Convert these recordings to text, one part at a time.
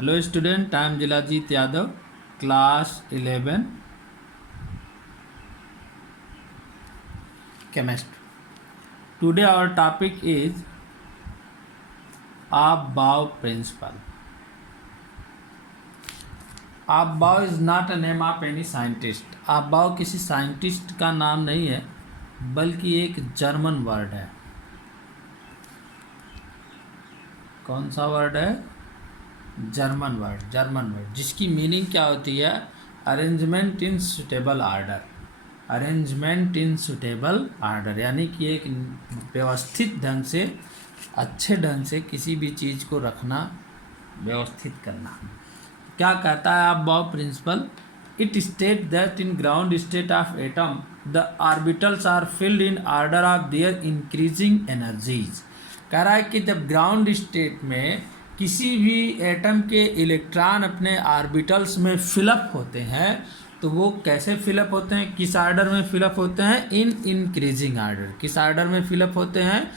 Hello student, I am Jilajit Yadav, class 11 chemistry. Today our topic is Aufbau principle. Aufbau is not a name of any scientist. Aufbau किसी scientist का नाम नहीं है बल्कि एक German word है। कौन सा वर्ड है? जर्मन वर्ड जिसकी मीनिंग क्या होती है? अरेंजमेंट इन सुटेबल आर्डर। अरेंजमेंट इन सुटेबल आर्डर यानी कि एक व्यवस्थित ढंग से, अच्छे ढंग से किसी भी चीज़ को रखना, व्यवस्थित करना। क्या कहता है aufbau principle? It state that in ground state of atom the orbitals are filled in order of their increasing energies. कह रहा है कि जब ग्राउंड स्टेट में किसी भी एटम के इलेक्ट्रॉन अपने ऑर्बिटल्स में फिलअप होते हैं तो वो कैसे फिलअप होते हैं, किस आर्डर में फिलअप होते हैं? In increasing order. किस आर्डर में फिलअप होते हैं?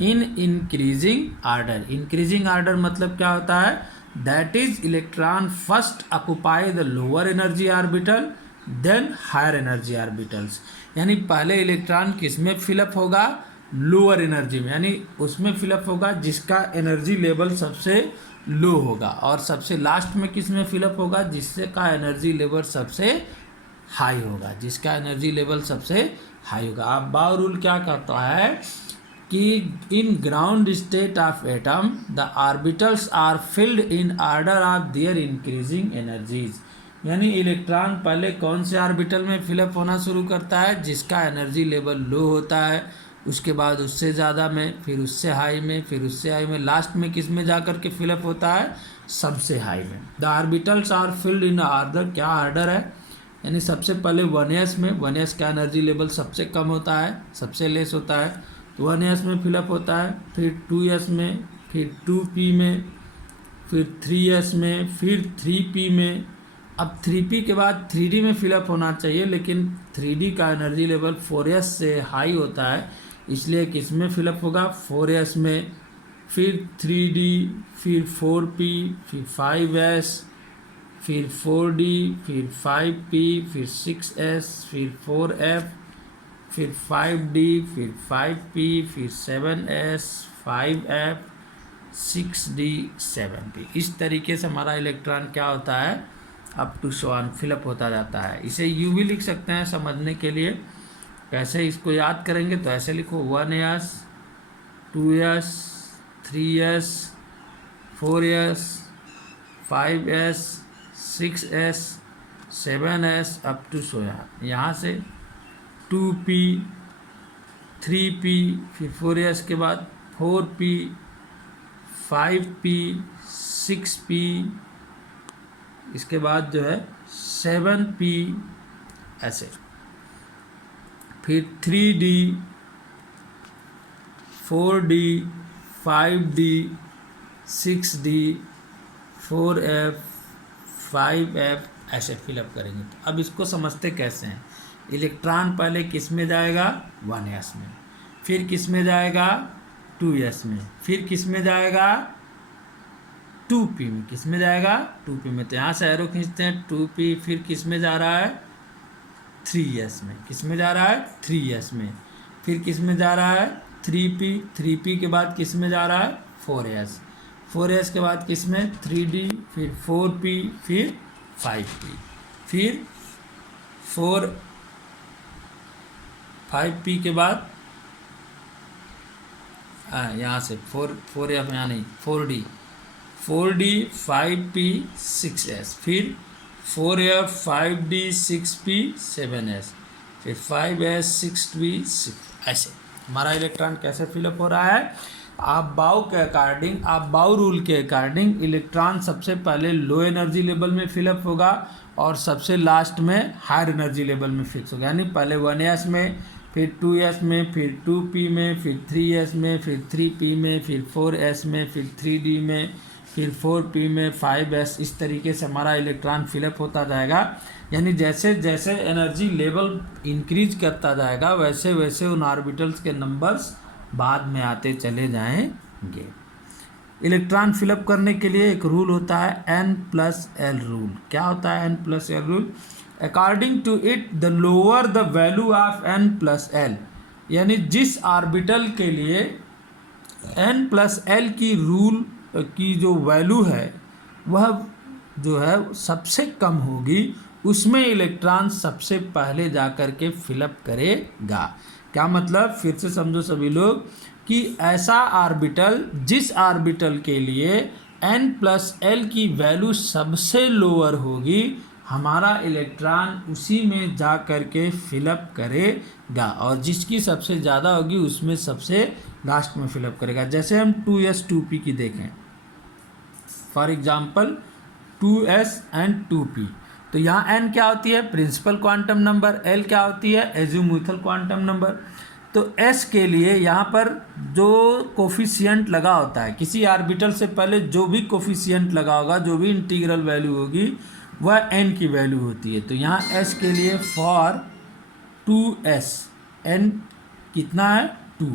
In increasing order. Increasing order मतलब क्या होता है? That is electron first occupy the lower energy orbital then higher energy orbitals. यानी पहले इलेक्ट्रॉन किस में फिलअप होगा? लोअर एनर्जी में, यानी उसमें फिलअप होगा जिसका एनर्जी लेवल सबसे लो होगा, और सबसे लास्ट में किस में फिलअप होगा? जिससे का एनर्जी लेवल सबसे हाई होगा, जिसका एनर्जी लेवल सबसे हाई होगा। अब बाउ रूल क्या कहता है कि in ground state of atom the orbitals are filled in order of their increasing energies. यानी इलेक्ट्रॉन पहले कौन से ऑर्बिटल में फिलअप होना शुरू करता है? जिसका एनर्जी लेवल लो होता है, उसके बाद उससे ज़्यादा में, फिर उससे हाई में, फिर उससे हाई में, लास्ट में किस में जा कर के फिलअप होता है? सबसे हाई में। The orbitals are filled in order. क्या ऑर्डर है? यानी सबसे पहले 1s में, 1s का एनर्जी लेवल सबसे कम होता है, सबसे लेस होता है, तो 1s में फिलअप होता है, फिर 2s में, फिर 2p में, फिर 3s में, फिर 3p में। अब 3p के बाद 3d में फिलअप होना चाहिए, लेकिन 3d का एनर्जी लेवल 4s से हाई होता है, इसलिए किस में फिलअप होगा? 4s में, फिर 3d, फिर 4p, फिर 5s, फिर 4d, फिर 5p, फिर 6s, फिर 4f, फिर 5d, फिर 5p, फिर 7s, 5f, 6d, 7p। इस तरीके से हमारा इलेक्ट्रॉन क्या होता है? Up to so on fill up होता जाता है। इसे यू भी लिख सकते हैं समझने के लिए। कैसे इसको याद करेंगे? तो ऐसे लिखो 1s, 2s, 3s, 4s, 5s, 6s, 7s up to सो यहाँ से 2p, 3p, फिर 4s के बाद 4p, 5p, 6p, इसके बाद जो है 7p, ऐसे, फिर 3d, 4d, 5d, 6d, 4f, 5f, ऐसे फिलअप करेंगे। अब इसको समझते कैसे हैं? इलेक्ट्रॉन पहले किस में जाएगा? 1s में, फिर किस में जाएगा? 2s में, फिर किस में जाएगा? 2p में। किस में जाएगा? 2p में। तो यहाँ से एरो खींचते हैं 2p, फिर किस में जा रहा है? 3s में। किस में जा रहा है? 3s में। फिर किस में जा रहा है? 3p, 3p के बाद किस में जा रहा है? 4s, 4s के बाद किस में? 3d, फिर 4p, फिर 5p, फिर 5p के बाद यहाँ से 4f यहाँ नहीं, 4d, 5p, 6s, फिर 4f, 5d, 6p, 7s, फिर 5s, 6p, 6, ऐसे हमारा इलेक्ट्रॉन कैसे फिलअप हो रहा है? अफबाउ के अकॉर्डिंग, अफबाउ रूल के अकॉर्डिंग इलेक्ट्रॉन सबसे पहले लो एनर्जी लेवल में फिलअप होगा और सबसे लास्ट में हायर एनर्जी लेवल में फिक्स होगा। यानी पहले 1s में, फिर 2s में, फिर 2p में, फिर 3s में, फिर 3p में, फिर 4s में, फिर 3d में, फिर 4p में, 5s। इस तरीके से हमारा इलेक्ट्रॉन फिलअप होता जाएगा। यानी जैसे जैसे एनर्जी लेवल इंक्रीज करता जाएगा वैसे वैसे उन ऑर्बिटल्स के नंबर्स बाद में आते चले जाएंगे। इलेक्ट्रॉन फिलअप करने के लिए एक रूल होता है n+l रूल। क्या होता है n+l rule? According to it the lower the value of n+l, यानी जिस ऑर्बिटल के लिए n+l की रूल की जो वैल्यू है वह जो है सबसे कम होगी, उसमें इलेक्ट्रॉन सबसे पहले जाकर के फिलअप करेगा। क्या मतलब, फिर से समझो सभी लोग, कि ऐसा ऑर्बिटल जिस ऑर्बिटल के लिए n+l की वैल्यू सबसे लोअर होगी, हमारा इलेक्ट्रॉन उसी में जा कर के फिलअप करेगा, और जिसकी सबसे ज़्यादा होगी उसमें सबसे लास्ट में फिलअप करेगा। जैसे हम 2s 2p की देखें, for example 2s and 2p, तो यहाँ n क्या होती है? Principal quantum number. l क्या होती है? Azimuthal quantum number. तो s के लिए यहाँ पर जो कोफिशिएंट लगा होता है, किसी ऑर्बिटल से पहले जो भी कोफिशिएंट लगा होगा, जो भी इंटीग्रल वैल्यू होगी, वह n की वैल्यू होती है। तो यहाँ s के लिए फॉर 2s n कितना है? 2।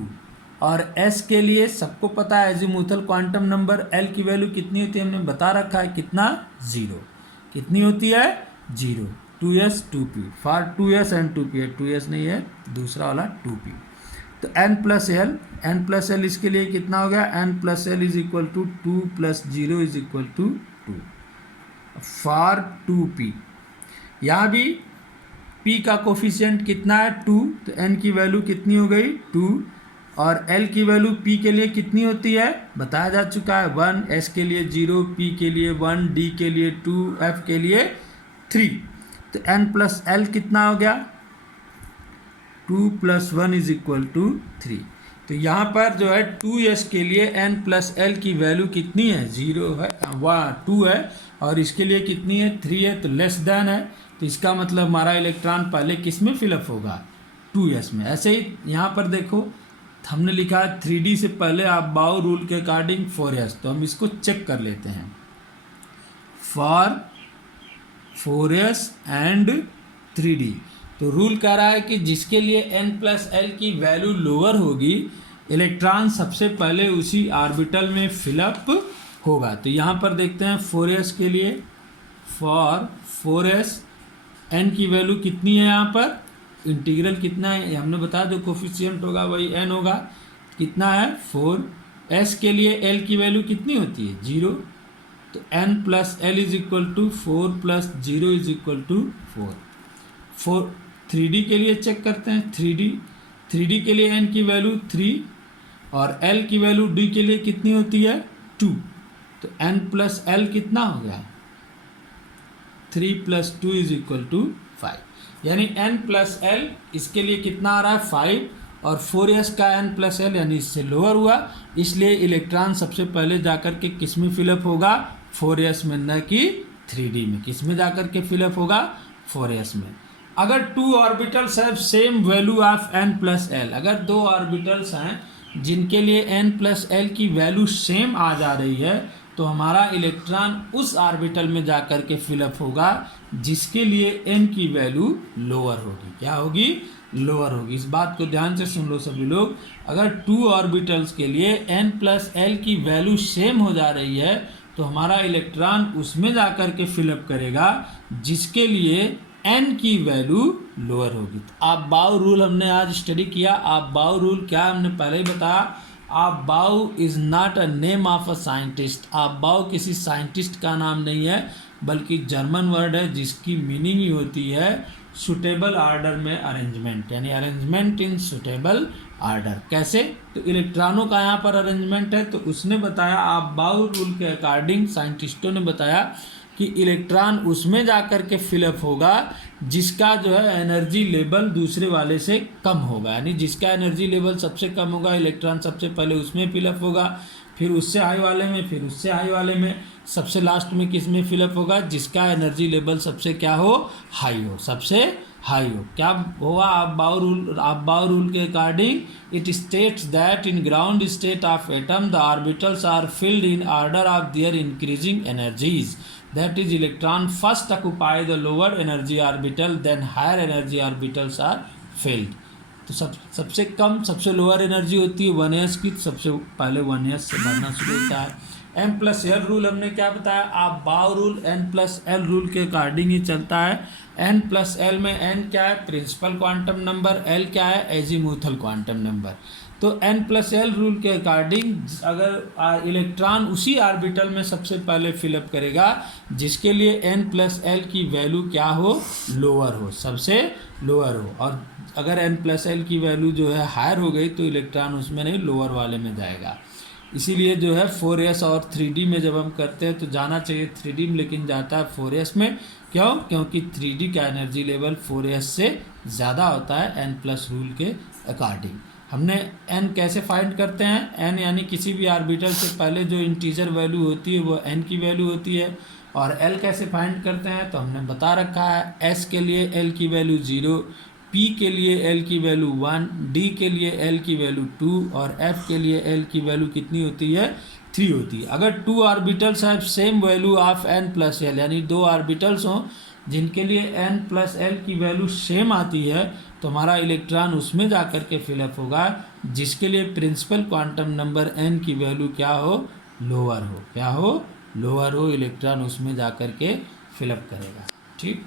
और s के लिए सबको पता है एजीमुथल क्वांटम नंबर l की वैल्यू कितनी होती है, हमने बता रखा है, कितना? 0। कितनी होती है? 0। 2s 2p, for 2s and 2p है, 2s नहीं है, दूसरा वाला 2p। तो n+l इसके लिए कितना हो गया? n+l is equal to 2 + 0 is equal to 2 for 2p। यहाँ भी p का कोफिशिएंट कितना है? 2। तो n की वैल्यू कितनी हो गई? 2। और l की वैल्यू p के लिए कितनी होती है? बताया जा चुका है, 1। s के लिए 0, p के लिए 1, d के लिए 2, f के लिए 3। तो n+l कितना हो गया? 2 + 1 इज इक्वल टू 3। तो यहाँ पर जो है 2s के लिए n+l की वैल्यू कितनी है? 0 है, 2 है, और इसके लिए कितनी है? 3 है, तो लेस देन है। तो इसका मतलब हमारा इलेक्ट्रॉन पहले किस में फिलअप होगा? 2s में। ऐसे ही यहाँ पर देखो, हमने लिखा है 3d से पहले आप बाउ रूल के अकॉर्डिंग 4s, तो हम इसको चेक कर लेते हैं। फॉर 4s एंड 3d, तो रूल कह रहा है कि जिसके लिए n+l की वैल्यू लोअर होगी, इलेक्ट्रॉन सबसे पहले उसी ऑर्बिटल में फिलअप होगा। तो यहाँ पर देखते हैं 4s के लिए, फॉर 4s n की वैल्यू कितनी है? यहाँ पर इंटीग्रल कितना है? हमने बताया जो कोफिशिएंट होगा वही n होगा। कितना है? 4। s के लिए l की वैल्यू कितनी होती है? 0। तो n+l is equal to 4 + 0 is equal to 4। 3d के लिए चेक करते हैं। 3d के लिए n की वैल्यू 3 और l की वैल्यू d के लिए कितनी होती है? 2। तो n+l कितना हो गया? 3 + 2 इज इक्वल टू 5। यानी n+l इसके लिए कितना आ रहा है? 5। और 4s का n+l यानी इससे लोअर हुआ, इसलिए इलेक्ट्रॉन सबसे पहले जाकर के किस में फिलअप होगा? 4s में, न कि 3d में। किस में जाकर के फिलअप होगा? 4s में। अगर 2 orbitals have same value of n+l, अगर 2 ऑर्बिटल्स हैं जिनके लिए n+l की वैल्यू सेम आ जा रही है, तो हमारा इलेक्ट्रॉन उस ऑर्बिटल में जाकर के फिलअप होगा जिसके लिए n की वैल्यू लोअर होगी। क्या होगी? लोअर होगी। इस बात को ध्यान से सुन लो सभी लोग। अगर 2 ऑर्बिटल्स के लिए n+l की वैल्यू सेम हो जा रही है, तो हमारा इलेक्ट्रॉन उसमें जाकर के फिलअप करेगा जिसके लिए n की वैल्यू लोअर होगी। तो आप बाउ रूल हमने आज स्टडी किया। आप बाउ रूल क्या, हमने पहले ही बताया। आप बाउ is not a name of a scientist. आप बाउ किसी साइंटिस्ट का नाम नहीं है, बल्कि जर्मन वर्ड है जिसकी मीनिंग ही होती है सुटेबल ऑर्डर में अरेंजमेंट, यानी अरेंजमेंट इन सुटेबल ऑर्डर। कैसे? तो इलेक्ट्रॉनों का यहाँ पर अरेंजमेंट है, तो उसने बताया, आप बाउ रूल के अकॉर्डिंग साइंटिस्टों ने बताया कि इलेक्ट्रॉन उसमें जाकर के फिलअप होगा जिसका जो है एनर्जी लेवल दूसरे वाले से कम होगा। यानी जिसका एनर्जी लेवल सबसे कम होगा, इलेक्ट्रॉन सबसे पहले उसमें फिलअप होगा, फिर उससे हाई वाले में, फिर उससे हाई वाले में, सबसे लास्ट में किस में फिलअप होगा? जिसका एनर्जी लेवल सबसे क्या हो? हाई हो, सबसे हाई हो। क्या होगा? आप बाउ रूल के according it states that in ground state of atom the orbitals are filled in order of their increasing energies. That is, electron first occupy the lower energy orbital, then higher energy orbitals are filled. तो सबसे कम, सबसे lower energy होती है 1s की, सबसे पहले 1s से बढ़ना शुरू होता है। एम प्लस एल रूल हमने क्या बताया, Aufbau rule N plus L rule के अकॉर्डिंग ही चलता है। एन प्लस एल में एन क्या है, प्रिंसिपल क्वांटम नंबर, एल क्या है, एजीमुथल क्वांटम नंबर। तो एन प्लस एल रूल के अकॉर्डिंग अगर इलेक्ट्रॉन उसी ऑर्बिटल में सबसे पहले फिलअप करेगा जिसके लिए एन प्लस एल की वैल्यू क्या हो, लोअर हो, सबसे लोअर हो। और अगर एन प्लस एल की वैल्यू जो है हायर हो गई तो इलेक्ट्रॉन उसमें नहीं, लोअर वाले में जाएगा। इसीलिए जो है 4s और 3d में जब हम करते हैं तो जाना चाहिए 3d में, लेकिन जाता है 4s में। क्यों? क्योंकि 3d का एनर्जी लेवल 4s से ज़्यादा होता है n प्लस रूल के अकॉर्डिंग। हमने n कैसे फाइंड करते हैं, n यानी किसी भी आर्बिटल से पहले जो इंटीजर वैल्यू होती है वो n की वैल्यू होती है। और l कैसे फाइंड करते हैं तो हमने बता रखा है, s के लिए l की वैल्यू 0, P के लिए L की वैल्यू 1, D के लिए L की वैल्यू 2 और F के लिए L की वैल्यू कितनी होती है, 3 होती है। अगर 2 orbitals have same value of n plus L, यानी 2 ऑर्बिटल्स हों जिनके लिए n प्लस एल की वैल्यू सेम आती है तो हमारा इलेक्ट्रॉन उसमें जा कर के फिलअप होगा जिसके लिए प्रिंसिपल क्वांटम नंबर n की वैल्यू क्या हो, लोअर हो। क्या हो, लोअर हो, इलेक्ट्रॉन उसमें जा कर के फिलअप करेगा। ठीक।